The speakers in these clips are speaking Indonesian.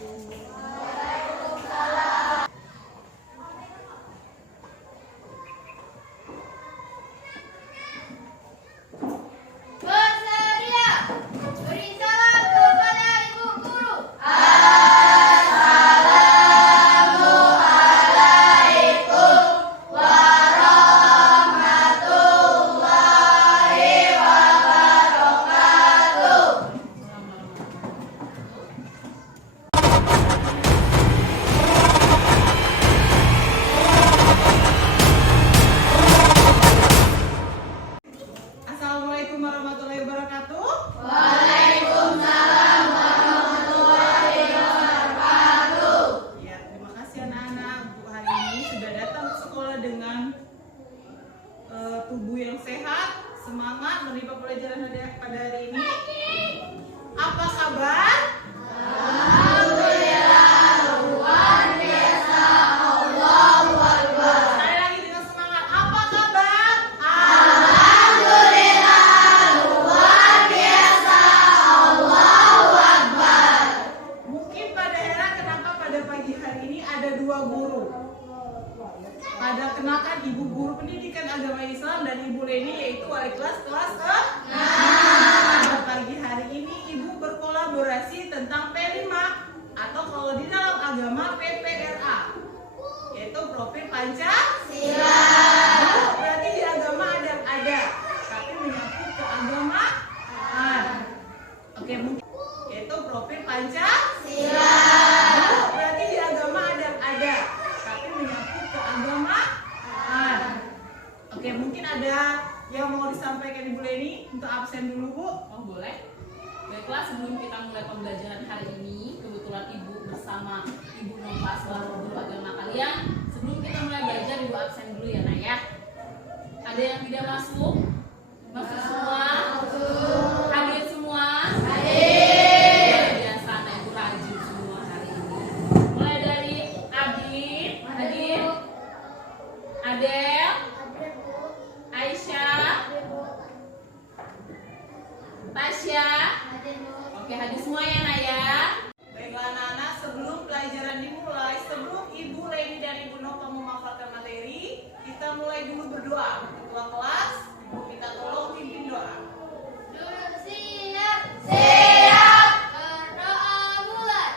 Bersedia, beri salam kepada Ibu Guru. Assalamualaikum warahmatullahi wabarakatuh. Waalaikumsalam warahmatullahi wabarakatuh. Ya, terima kasih anak-anak untuk hari ini sudah datang ke sekolah dengan tubuh yang sehat, semangat menerima pelajaran pada hari ini. Apa kabar? Alhamdulillah, luar biasa. Allahu Akbar. Sekali lagi dengan semangat. Apa kabar? Alhamdulillah, luar biasa. Allahu Akbar. Mungkin pada heran kenapa pada pagi hari ini ada dua guru. Pada kenakan Ibu Guru Pendidikan Agama Islam dan Ibu Leni, yaitu wali kelas ke-6. Pada pagi hari ini Ibu berkolaborasi tentang P5 atau kalau di dalam agama PPRA, yaitu profil Pancasila. Berarti di agama ada, tapi menyangkut keagamaan. Oke, mungkin yaitu profil Pancasila. Berarti di agama ada, tapi menyangkut keagamaan. Oke, mungkin ada yang mau disampaikan Ibu Leni untuk absen dulu, Bu. Oh, boleh. Baiklah, sebelum kita mulai pembelajaran hari ini, kebetulan Ibu bersama Ibu Nova selaku guru agama kalian. Sebelum kita mulai belajar, Ibu absen dulu ya, Nak ya. Ada yang tidak masuk? Masuk semua? Hadir semua? Luar biasa, Nak Ibu rajin semua hari ini. Mulai dari Adit, Adel, Aisyah, Tasya. Oke, hadir semua ya, Nak ya. Baiklah anak-anak, sebelum pelajaran dimulai, sebelum Ibu Leni dan Ibu Nova memaparkan materi, kita mulai dulu berdoa. Ketua kelas, Ibu minta tolong pimpin doa. Duduk siap. Siap. Berdoa mulai.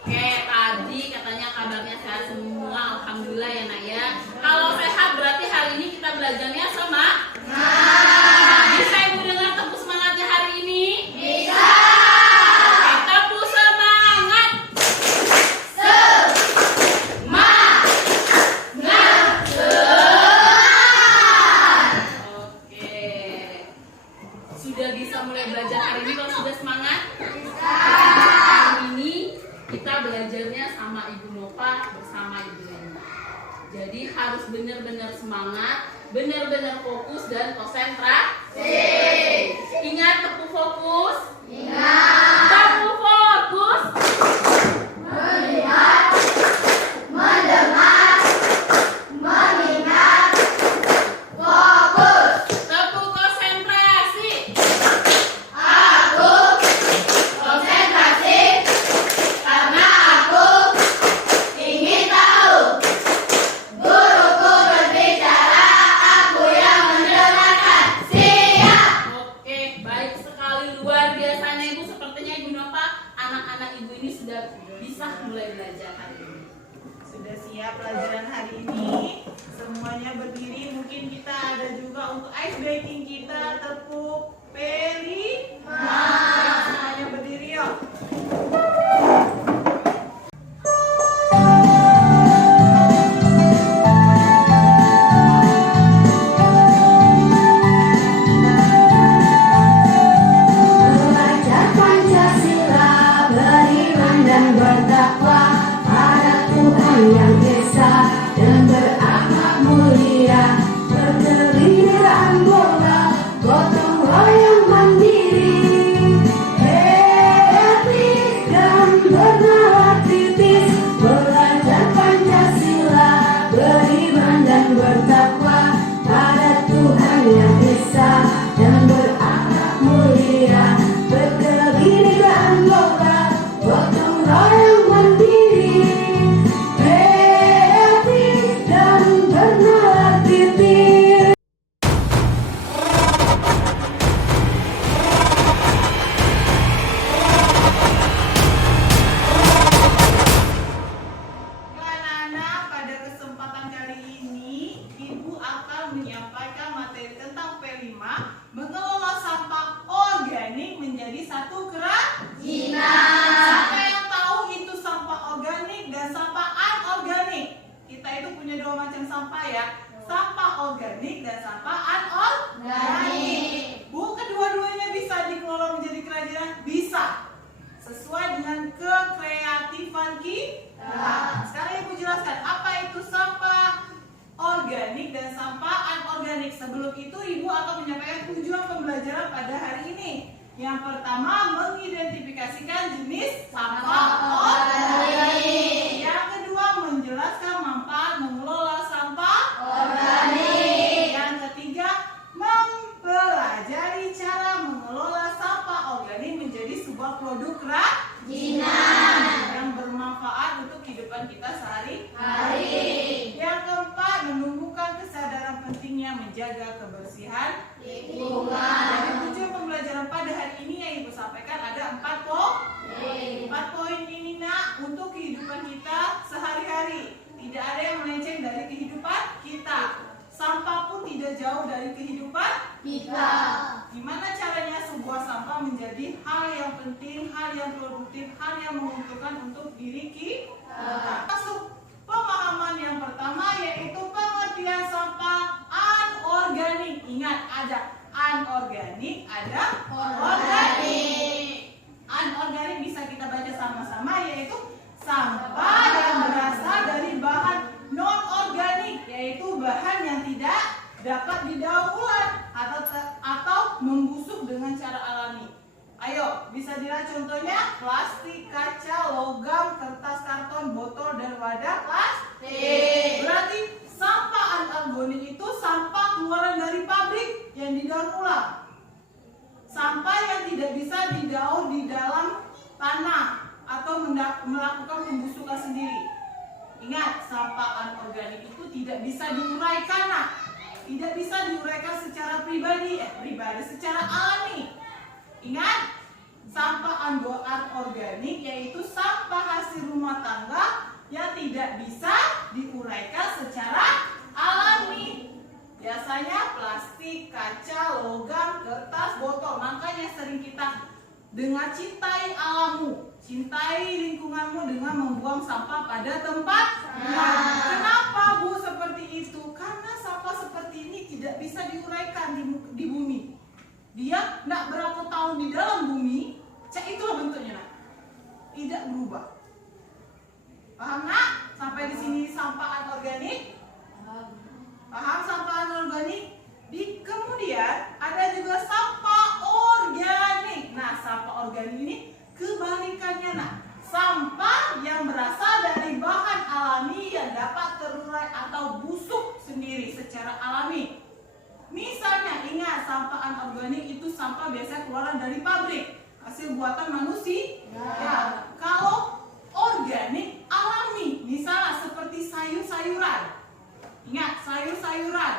Oke, tadi katanya kabarnya sehat semua. Alhamdulillah ya, Nak ya. Kalau sehat berarti hari ini kita belajarnya sama. Bisa Ibu dengar tepuk semangatnya hari ini? Bisa. Oke, tepuk semangat. Oke. Sudah bisa mulai belajar hari ini kalau sudah semangat? Hari ini kita belajarnya sama Ibu Nova bersama Ibu Leni. Jadi harus benar-benar semangat, benar-benar fokus dan konsentrasi. Ingat tepu fokus. Tepu fokus. Melihat, mendengar, mengingat, fokus. Tepu konsentrasi. Aku konsentrasi karena aku ingin tahu. Guruku berbicara, aku yang mendengarkan. Siap. sah mulai belajar hari ini. Sudah siap pelajaran hari ini? Semuanya berdiri, mungkin kita ada juga untuk ice breaking kita, tepuk peri. Semuanya berdiri yuk. Belajar Pancasila, beriman dan bertakwa pada Tuhan yang esa dan berakhlak mulia, berkelindahan moral, gotong royong mandiri, kreatif dan bernalar kritis. Belajar Pancasila, beriman dan bertakwa pada Tuhan yang esa dan berakhlak mulia, berkelindahan moral, gotong royong mandiri, kreatif dan bernalar kritis. Anak-anak, pada kesempatan kali ini Ibu akan menyampaikan materi tentang P5, mengelola sampah organik menjadi satu kerajinan. Siapa yang tahu itu sampah organik dan sampah anorganik? Kita itu punya dua macam sampah ya, sampah organik dan sampah anorganik. Bu, kedua-duanya bisa dikelola menjadi kerajinan? Bisa, sesuai dengan kekreatifan kita. Sekarang Ibu jelaskan apa itu sampah organik dan sampah anorganik. Sebelum itu Ibu akan menyampaikan tujuan pembelajaran pada hari ini. Yang pertama, mengidentifikasikan jenis sampah organik. Yang kedua, menjelaskan manfaat mengelola sampah organik. Yang ketiga, mempelajari cara mengelola sampah organik menjadi sebuah produk kerajinan yang bermanfaat untuk kehidupan kita sehari-hari. Yang keempat, menumbuhkan kesadaran pentingnya menjaga kebersihan lingkungan. Jadi tujuan pembelajaran pada hari ini yang Ibu sampaikan ada 4 poin. 4 poin ini nak untuk kehidupan kita sehari-hari. Tidak ada yang melenceng dari kehidupan kita. Sampah pun tidak jauh dari kehidupan kita. Gimana caranya sebuah sampah menjadi hal yang penting, hal yang produktif, hal yang menguntungkan untuk diri kita. Masuk pemahaman yang pertama yaitu pengertian sampah anorganik. Ingat, ada anorganik, ada organik. Anorganik bisa kita baca sama-sama yaitu sampah yang berasal dari bahan non-organik, yaitu bahan yang tidak dapat didaur ulang atau membusuk dengan cara alami. Ayo, bisa dilihat contohnya: plastik, kaca, logam, kertas, karton, botol, dan wadah plastik. Berarti sampah anorganik itu sampah keluaran dari pabrik yang didaur ulang. Sampah yang tidak bisa didaur di dalam tanah atau melakukan pembusukan sendiri. Ingat, sampah anorganik itu tidak bisa diuraikan, nah. Tidak bisa diuraikan secara pribadi, secara alami. Ingat, sampah anorganik yaitu sampah hasil rumah tangga yang tidak bisa diuraikan secara alami. Biasanya plastik, kaca, logam, kertas, botol. Makanya sering kita dengan cintai alammu, cintai lingkunganmu dengan membuang sampah pada tempatnya. Kenapa Bu seperti itu? Karena sampah seperti ini tidak bisa diuraikan di bumi. Dia tidak berapa tahun di dalam bumi, itulah bentuknya nak. Tidak berubah. Paham nak? Sampai di sini sampah anorganik? Paham sampah anorganik? Kemudian ada juga sampah organik. Nah, sampah organik ini kebalikannya nak. Sampah yang berasal dari bahan alami yang dapat terurai atau busuk sendiri secara alami. Misalnya, ingat, sampah anorganik itu sampah biasa keluaran dari pabrik, hasil buatan manusia. Ya. Kalau organik alami, misalnya seperti sayur-sayuran. Ingat, sayur-sayuran,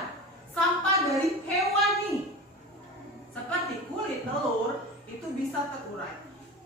sampah dari hewani seperti kulit telur itu bisa terurai.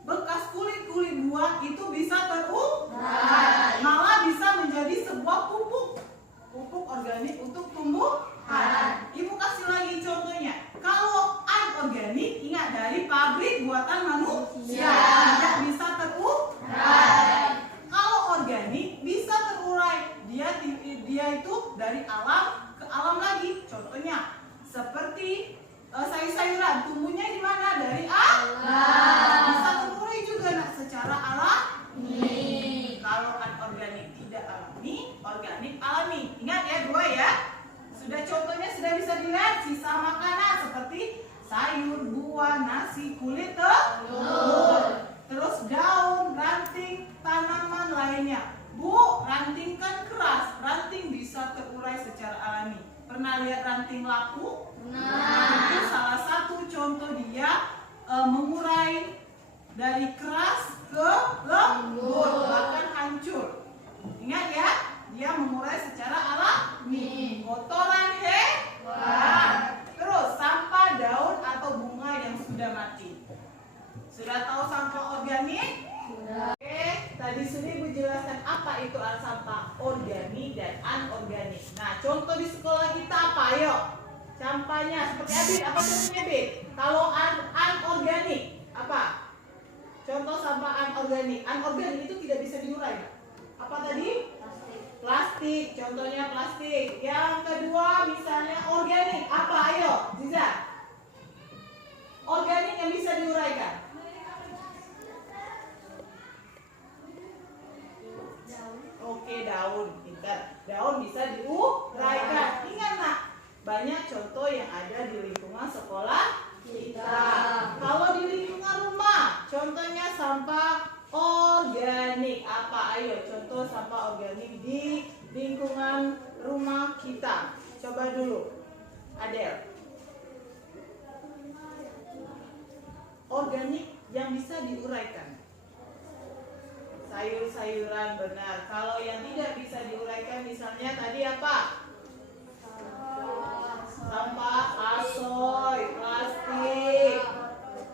bekas kulit-kulit buah itu bisa terurai, malah bisa menjadi sebuah pupuk organik untuk tumbuhan. Ibu kasih lagi contohnya. Kalau anorganik, ingat dari pabrik buatan manusia, tidak bisa terurai. Kalau organik bisa terurai. Dia itu dari alam ke alam lagi. Contohnya seperti sayur-sayuran, tumbuhnya di mana? Dari alam. Bisa terurai juga secara alami. Kalau anorganik tidak alami, organik alami. Ingat ya, dua ya. Contohnya sudah bisa dilihat, sisa makanan seperti sayur, buah, nasi, kulit, telur. Terus daun, ranting, tanaman lainnya. Bu, ranting kan keras, ranting bisa terurai secara alami. Pernah lihat ranting lapu? Itu salah satu contoh dia mengurai dari keras ke lembut, bahkan hancur. Ingat ya, dia mengurai secara alami. Kotoran hewan. Terus sampah daun atau bunga yang sudah mati. Sudah tahu sampah organik? Oke, tadi sudah Ibu jelaskan apa itu sampah organik dan anorganik. Nah, contoh di sekolah kita apa? Ayo. Sampahnya seperti Abid, apa contohnya Abid? Kalau anorganik apa? Contoh sampah anorganik. Anorganik itu tidak bisa diurai. Apa tadi? Plastik. Contohnya plastik. Yang kedua misalnya organik. Apa? Ayo, Ziza. Organik yang bisa diuraikan. Oke, daun. Pintar. Daun bisa diuraikan. Ingat nak, banyak contoh yang ada di lingkungan sekolah kita. Kalau di lingkungan rumah, contohnya sampah organik. Apa? Ayo, contoh sampah organik di lingkungan rumah kita. Coba dulu, Adel. Organik yang bisa diuraikan. Sayur-sayuran, benar. Kalau yang tidak bisa diuraikan misalnya tadi apa? Sampah asoy, plastik,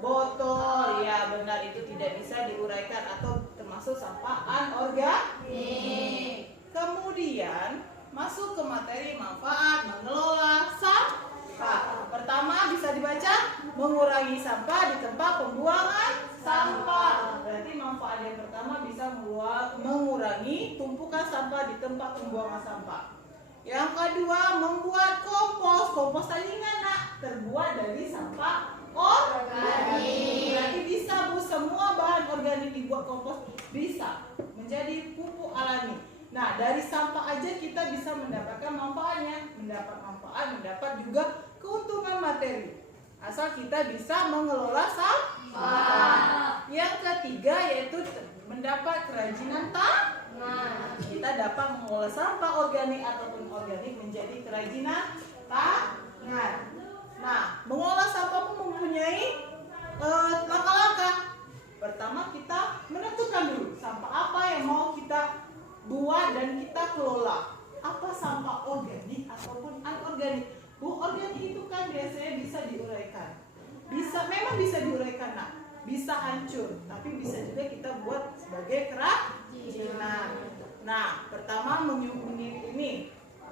botol. Ya benar, itu tidak bisa diuraikan atau termasuk sampah anorganik. Kemudian masuk ke materi manfaat mengelola sampah. Pertama bisa dibaca, mengurangi sampah di tempat pembuangan sampah. Berarti manfaat yang pertama bisa mengurangi tumpukan sampah di tempat pembuangan sampah. Yang kedua, membuat kompos. Kompos tadi ingat nak, terbuat dari sampah organik. Berarti bisa Bu, semua bahan organik dibuat kompos bisa menjadi pupuk alami. Nah, dari sampah aja kita bisa mendapatkan manfaatnya, mendapat manfaat, mendapat juga keuntungan materi. Asal kita bisa mengelola sampah. Yang ketiga yaitu mendapat kerajinan tangan. Kita dapat mengolah sampah organik ataupun organik menjadi kerajinan tangan. Nah, mengolah sampah pun mempunyai langkah-langkah. Pertama kita menentukan dulu sampah apa yang mau kita buat dan kita kelola. Apa sampah organik ataupun anorganik? Bu, organik itu kan biasanya bisa diuraikan. Memang bisa diuraikan nak. Bisa hancur, tapi bisa juga kita buat sebagai kerajinan. Nah, pertama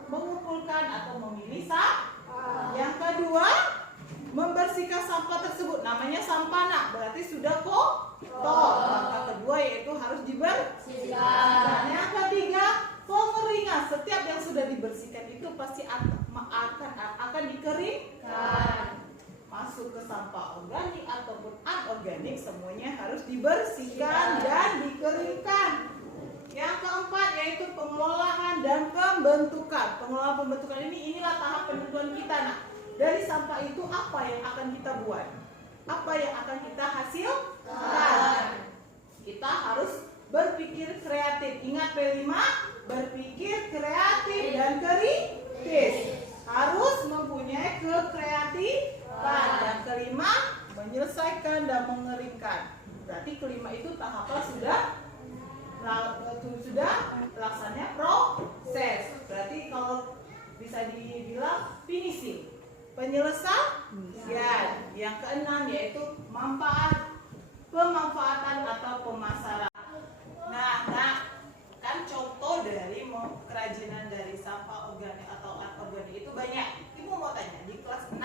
mengumpulkan atau memilih sampah. Yang kedua, membersihkan sampah tersebut. Namanya sampah nak, berarti sudah kotor. Langkah kedua yaitu harus dibersihkan. Dan yang ketiga, pengeringan. Setiap yang sudah dibersihkan itu pasti akan dikeringkan. Masuk ke sampah organik ataupun anorganik, semuanya harus dibersihkan dan dikeringkan. Yang keempat yaitu pengelolaan dan pembentukan. Pengelolaan pembentukan inilah tahap penentuan kita. Nah, dari sampah itu apa yang akan kita buat? Apa yang akan kita hasilkan? Kita harus berpikir kreatif. Ingat P5, berpikir kreatif dan kritis. Harus mempunyai kekreatifan. Dan kelima, menyelesaikan dan mengeringkan. Berarti kelima itu tahapnya sudah laksananya proses. Berarti kalau bisa dibilang finishing, penyelesaian. Yang keenam yaitu manfaat pemanfaatan atau pemasaran. Nah, kan contoh dari kerajinan dari sampah organik atau art organik itu banyak. Ibu mau tanya, di kelas 6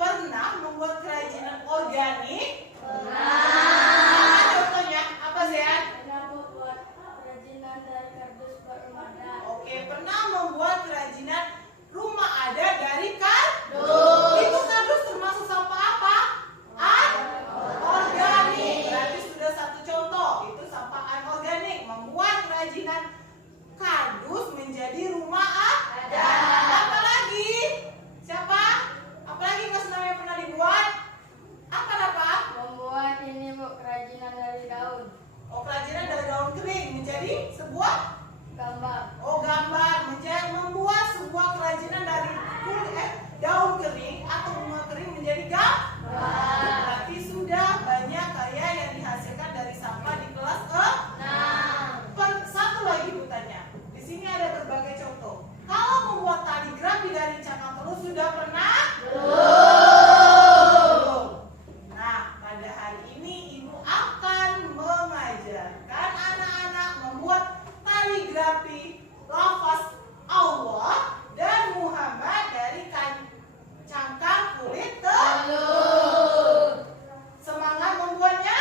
pernah membuat kerajinan organik? Apa contohnya? Apa Zean? Pernah membuat kerajinan dari kardus bermada. Oke, pernah membuat kerajinan rumah ada dari kardus. Itu kardus termasuk sampah apa? Organik. Berarti sudah satu contoh. Itu sampah anorganik. Membuat kerajinan kardus menjadi rumah ada. Apa lagi? Siapa? Apa lagi Mas namanya pernah dibuat? Apa? Membuat ini Bu, kerajinan dari daun. Oh, kerajinan dari daun kering menjadi sebuah Gambar. gambar. Membuat sebuah kerajinan dari daun kering atau bunga kering menjadi gambar. Berarti sudah banyak karya yang dihasilkan dari sampah di kelas 6. Satu lagi Bu tanya. Di sini ada berbagai contoh. Kalau membuat kaligrafi dari cangkang telur sudah pernah? Belum. Nah, pada hari ini Ibu akan mengajarkan anak-anak membuat kaligrafi lafaz Allah dan Muhammad dari cangkang kulit telur. Semangat membuatnya?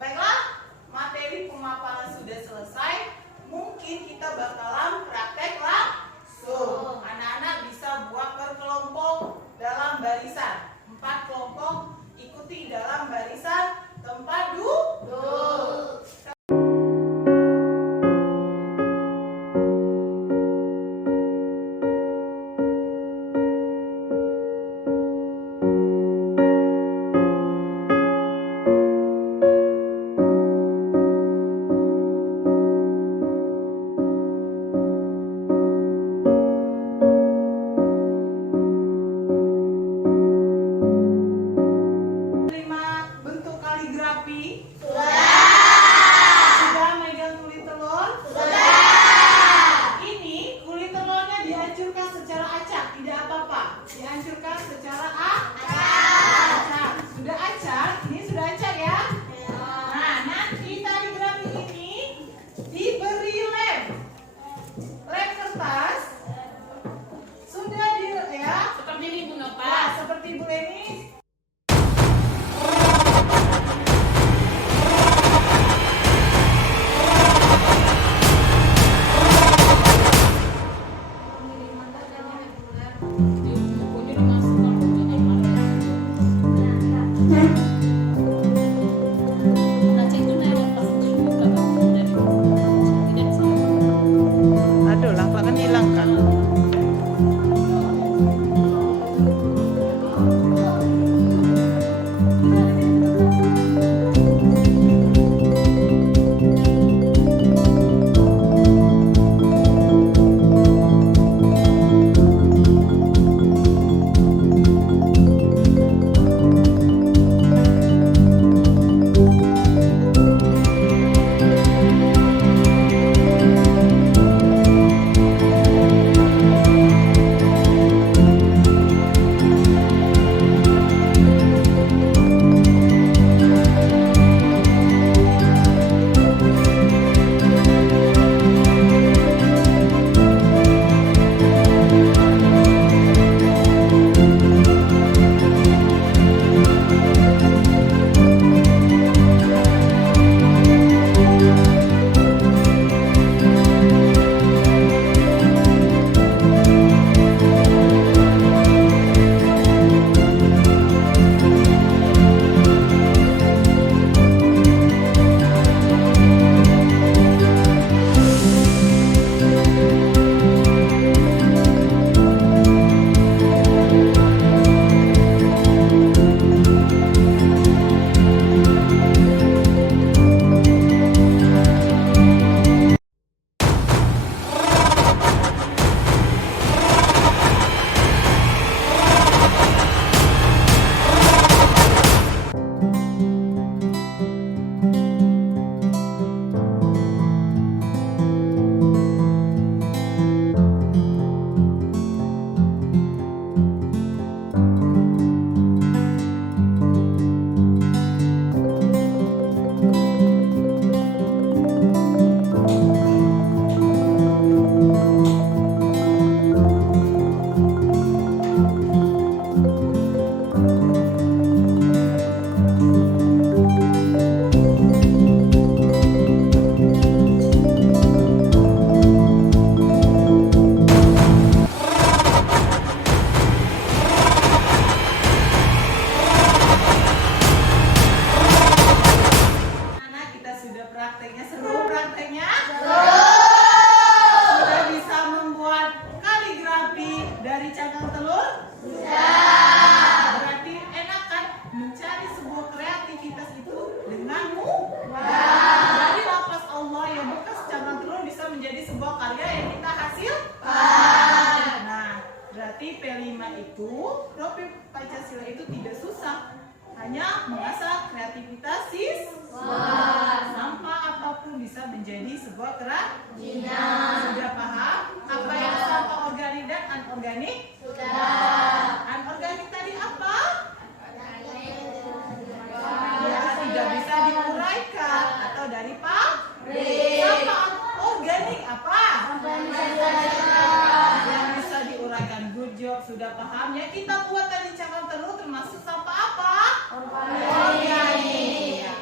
Baiklah, materi pemaparan sudah selesai. Mungkin kita bakalan praktek langsung. Anak-anak bisa buat berkelompok dalam barisan. 4 kelompok ikuti dalam barisan tempat duduk. Bentuk kaligrafi sudah megang kulit telur? Ini kulit telurnya dihancurkan secara acak, tidak apa-apa. Dihancurkan secara acak. Sudah acak, ini sudah acak ya. Nah, nanti kaligrafi ini diberi lem kertas. Sudah ya. Seperti ini Bu Nova. Nah, seperti Bu Leni. Bukunya dimasukkan ke kamar. Kaca itu naik pas suka dari tidak sih. Aduh, lampak kan hilang kan. telur? Sudah. Berarti enak kan mencari sebuah kreativitas itu dengan mudah. Dari lafaz Allah yang bekas cabang telur bisa menjadi sebuah karya yang kita hasilkan. Nah, berarti P5 itu, Profi Pancasila itu tidak susah. Hanya mengasah kreativitas siswa. Sampah apapun bisa menjadi sebuah kerajinan. Sudah paham? Apa yang sampah organik dan anorganik? Sudah. Anorganik tadi apa? Ya, tidak bisa diuraikan atau dari pabrik. Sampah organik apa? Yang bisa diuraikan. Good job, sudah paham ya? Kita buat tadi cabang telur termasuk sampah apa? Organik. Ya.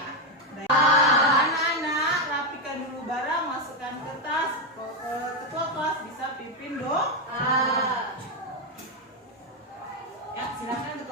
Baik. Anak-anak, rapikan dulu barang, masukkan ke tas. Ketua kelas bisa pimpin doa. Ya, silakan.